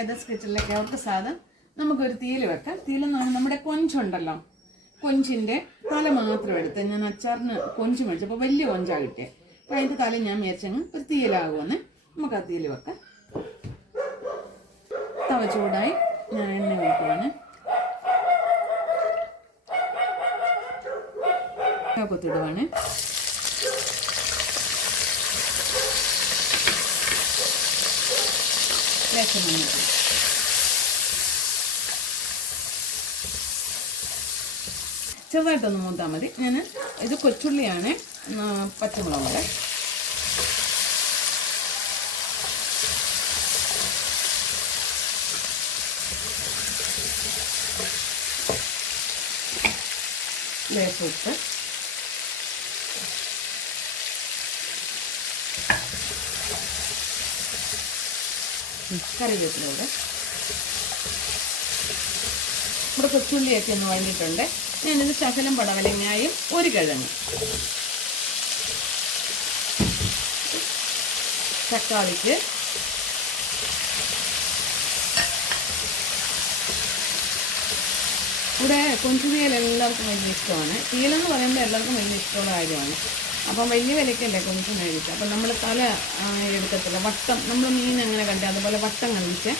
എതസ് കിച്ചണിലേക്ക് അവർക്ക് സാധനം നമുക്കൊരു തീയിൽ വെക്കാം. തീയിലെന്ന് പറഞ്ഞാൽ നമ്മുടെ കൊഞ്ചുണ്ടല്ലോ. കൊഞ്ചിന്റെ തല മാത്രം എടുത്ത് ഞാൻ അച്ചാറിന് കൊഞ്ച് മേടിച്ചപ്പോൾ വലിയ കൊഞ്ചാണ് കിട്ടിയത് അപ്പോൾ അതിന്റെ തല ഞാൻ മേടിച്ചങ്ങ് ഒരു തീയിലാകുമെന്ന് നമുക്ക് ആ തീയിൽ വെക്കാം. തവ ചൂടായി ഞാൻ എണ്ണ വെക്കുവാണ് കൊത്തിടുവാണ് മഞ്ഞൾപ്പൊടി ചെറുതായിട്ടൊന്ന് മൂത്താൽ മതി. ഞാൻ ഇത് കൊച്ചുള്ളിയാണ് പച്ചമുളക് ലേശം ഉപ്പ്. കറിവേപ്പില കൂടെ ഇവിടെ കൊച്ചുള്ളിയൊക്കെ ഒന്ന് വഴഞ്ഞിട്ടുണ്ട് ഞാനിത് ശകലം പടവലങ്ങായും ഒരു കിഴങ്ങ്. തക്കാളിക്ക് ഇവിടെ കൊഞ്ചുതീയൽ എല്ലാവർക്കും വലിയ ഇഷ്ടമാണ്. തീയലെന്ന് പറയുമ്പോൾ എല്ലാവർക്കും വലിയ ഇഷ്ടമുള്ള കാര്യമാണ്. അപ്പം വലിയ വിലക്കല്ലേ കൊഞ്ച് മേടിച്ച് അപ്പം നമ്മൾ തല എടുക്കത്തില്ല. വട്ടം നമ്മൾ മീൻ അങ്ങനെ കണ്ടേ അതുപോലെ വട്ടം കണ്ടിച്ച്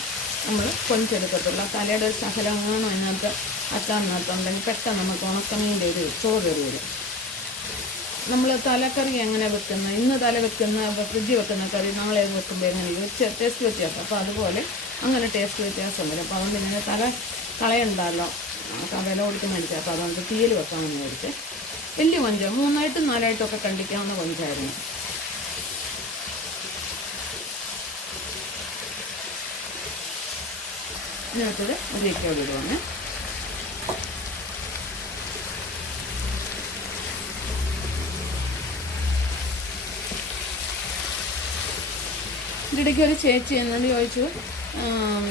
നമ്മൾ കൊഞ്ചെടുക്കത്തുള്ളൂ. തലയുടെ ഒരു ശകലം കാണും അതിനകത്ത് അച്ചാറിനകത്തുണ്ടെങ്കിൽ പെട്ടെന്ന് നമുക്ക് ഉണക്കമീന്റെ ഒരു ചോറ് വരും. നമ്മൾ തലക്കറി എങ്ങനെ വെക്കുന്ന ഇന്ന് തല വെക്കുന്ന ഫ്രിഡ്ജിൽ വെക്കുന്ന കറി നാളെ വെക്കുമ്പോൾ എങ്ങനെ വെച്ച് ടേസ്റ്റ് വ്യത്യാസം. അപ്പോൾ അതുപോലെ അങ്ങനെ ടേസ്റ്റ് വ്യത്യാസം വരും. അപ്പോൾ അതുകൊണ്ട് ഇങ്ങനെ തല കളയണ്ടല്ലോ. വില കൊടുത്ത് മേടിച്ചത് അപ്പോൾ അതുകൊണ്ട് തീയിൽ വെക്കാമെന്ന് മേടിച്ച് വലിയ കൊഞ്ചം മൂന്നായിട്ടും നാലായിട്ടും ഒക്കെ കണ്ടിക്കാവുന്ന കൊഞ്ചായിരുന്നു ഇതിനകത്തത് ഒരു ഇടുവാണ് ഇതിടയ്ക്ക് ഒരു ചേച്ചി എന്നോട് ചോദിച്ചു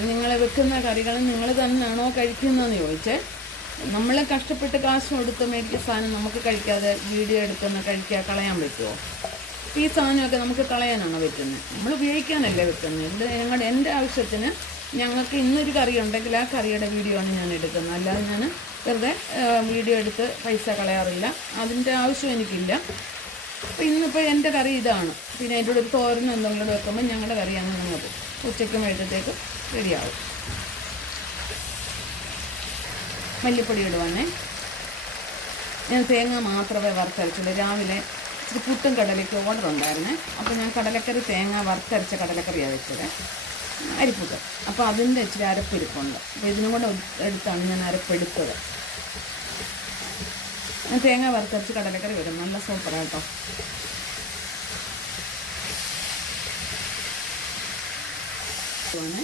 നിങ്ങൾ വെക്കുന്ന കറികൾ നിങ്ങൾ തന്നെയാണോ കഴിക്കുന്നതെന്ന് ചോദിച്ചേ. നമ്മൾ കഷ്ടപ്പെട്ട് കാശ് കൊടുത്ത് മേടിച്ച സാധനം നമുക്ക് കഴിക്കാതെ വീഡിയോ എടുക്കുന്ന കഴിക്കുക കളയാൻ പറ്റുമോ ഈ സാധനമൊക്കെ നമുക്ക് കളയാനാണ് പറ്റുന്നത് നമ്മൾ ഉപയോഗിക്കാനല്ലേ വെക്കുന്നത് എന്റെ ഞങ്ങളുടെ എന്റെ ആവശ്യത്തിന് ഞങ്ങൾക്ക് ഇന്നൊരു കറി ഉണ്ടെങ്കിൽ ആ കറിയുടെ വീഡിയോ ആണ് ഞാൻ എടുക്കുന്നത്. അല്ലാതെ ഞാൻ വെറുതെ വീഡിയോ എടുത്ത് പൈസ കളയാറില്ല. അതിന്റെ ആവശ്യം എനിക്കില്ല. അപ്പോൾ ഇന്നിപ്പോൾ എന്റെ കറി ഇതാണ്. പിന്നെ അതിന്റെ കൂടെ ഒരു തോരൻ എന്തെങ്കിലും വെക്കുമ്പോൾ ഞങ്ങളുടെ കറി അങ്ങനെ അങ്ങ് പോകും ഉച്ചയ്ക്കും വൈകിട്ടത്തേക്ക് റെഡിയാവും. മല്ലിപ്പൊടി ഇടുവാണേ. ഞാൻ തേങ്ങ മാത്രമേ വറുത്തരച്ചുള്ളൂ. രാവിലെ ഇച്ചിരി പുട്ടും കടലയ്ക്ക് ഓർഡർ ഉണ്ടായിരുന്നേ. അപ്പോൾ ഞാൻ കടലക്കറി തേങ്ങ വറുത്തരച്ച കടലക്കറിയാണ് വെച്ചത്. അരിപ്പുട്ട് അപ്പോൾ അതിന്റെ ഇച്ചിരി അരപ്പിരിപ്പുണ്ട്. അപ്പോൾ ഇതിനും കൂടെ എടുത്താണ് ഞാൻ അരപ്പെടുത്തത്. തേങ്ങ വറുത്തരച്ച് കടലക്കറി വരും നല്ല സൂപ്പറാണ് കേട്ടോ. ഇതുമാണ്.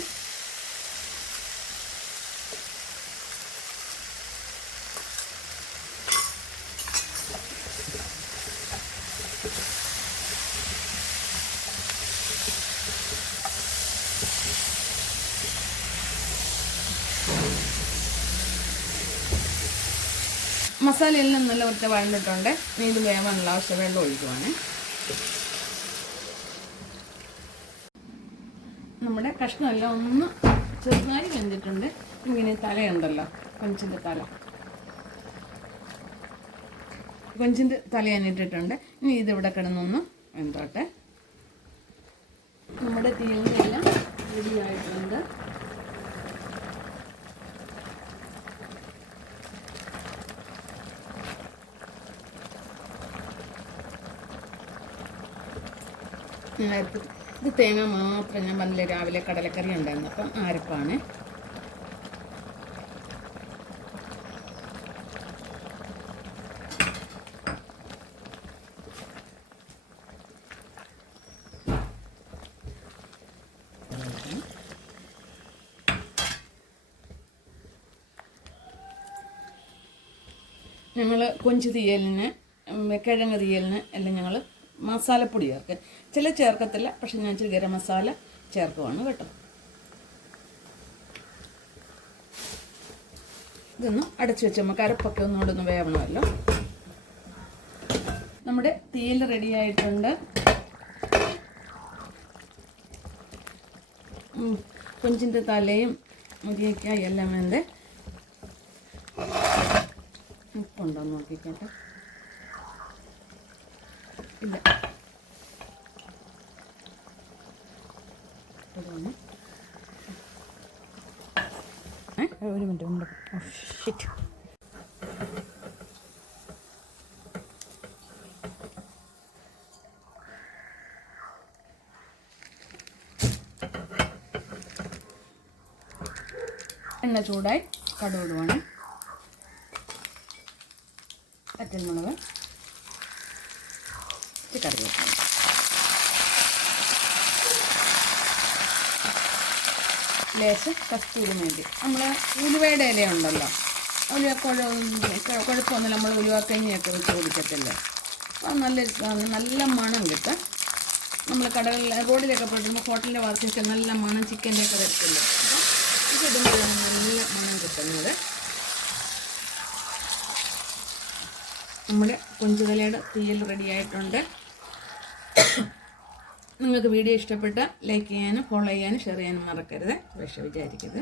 മസാലയെല്ലാം നല്ല ഒറ്റ വഴണ്ടിട്ടുണ്ട്. ഇനി ഇത് വേവാനുള്ള ആവശ്യം വെള്ളം ഒഴിക്കുവാണ്. നമ്മുടെ കഷ്ണമെല്ലാം ഒന്ന് ചെറുതായി വെന്തിട്ടുണ്ട്. ഇങ്ങനെ തലയുണ്ടല്ലോ കൊഞ്ചിന്റെ തല. കൊഞ്ചിന്റെ തല ഇനി ഇതിവിടെ കിടന്നൊന്ന് വെന്തോട്ടെ. നമ്മുടെ തീയലെല്ലാം റെഡി അരപ്പ് ഇത് തേങ്ങ മാത്രം ഞാൻ പറഞ്ഞില്ല രാവിലെ കടലക്കറി ഉണ്ടായിരുന്നു. അപ്പം ആരപ്പാണ് ഞങ്ങൾ കൊഞ്ച് തീയലിന് കിഴങ്ങ് തീയലിന് എല്ലാം ഞങ്ങൾ മസാലപ്പൊടി ചേർക്കുക ചില ചേർക്കത്തില്ല പക്ഷെ ഞാൻ ഇച്ചിരി ഗരം മസാല ചേർക്കുവാണ് കേട്ടോ. ഇതൊന്ന് അടച്ചു വെച്ച് നമുക്ക് അരപ്പൊക്കെ ഒന്നുകൂടെ ഒന്ന് വേവണമല്ലോ. നമ്മുടെ തീയൽ റെഡിയായിട്ടുണ്ട്. കൊഞ്ചിന്റെ തലയും മുരിയക്കായി എല്ലാം വേണ്ടേ? ഉപ്പുണ്ടോ നോക്കിക്കോട്ടെ. ഇല്ല? ഒരു മിനിറ്റ് ഷിറ്റ് എണ്ണ ചൂടായി കടവിടുവാണ് ഇടുവാണ്. പച്ചമുളക് ഇച്ചിരി കറിവേപ്പില. ലേശം കസ്തൂരി വേണ്ടി നമ്മൾ ഉലുവയുടെ ഇല ഉണ്ടല്ലോ. ഉലുവ കുഴ കുഴപ്പമൊന്നും നമ്മൾ ഉലുവക്കഞ്ഞിയൊക്കെ വെച്ച് കുടിക്കത്തില്ലേ? അപ്പോൾ നല്ല നല്ല മണം കിട്ടും. നമ്മൾ കടകളിൽ റോഡിലൊക്കെ പോയിട്ട് ഹോട്ടലിന്റെ വാർത്തയൊക്കെ നല്ല മണം ചിക്കന്റെ ഒക്കെ വരത്തില്ലേ? അപ്പോൾ ഇത് നല്ല മണം കിട്ടുന്നത് നമ്മുടെ കൊഞ്ചുകലയുടെ തീയൽ റെഡി ആയിട്ടുണ്ട്. നിങ്ങൾക്ക് വീഡിയോ ഇഷ്ടപ്പെട്ട ലൈക്ക് ചെയ്യാനും ഫോളോ ചെയ്യാനും ഷെയർ ചെയ്യാനും മറക്കരുത്. വിഷ വിചാരിക്കരുത്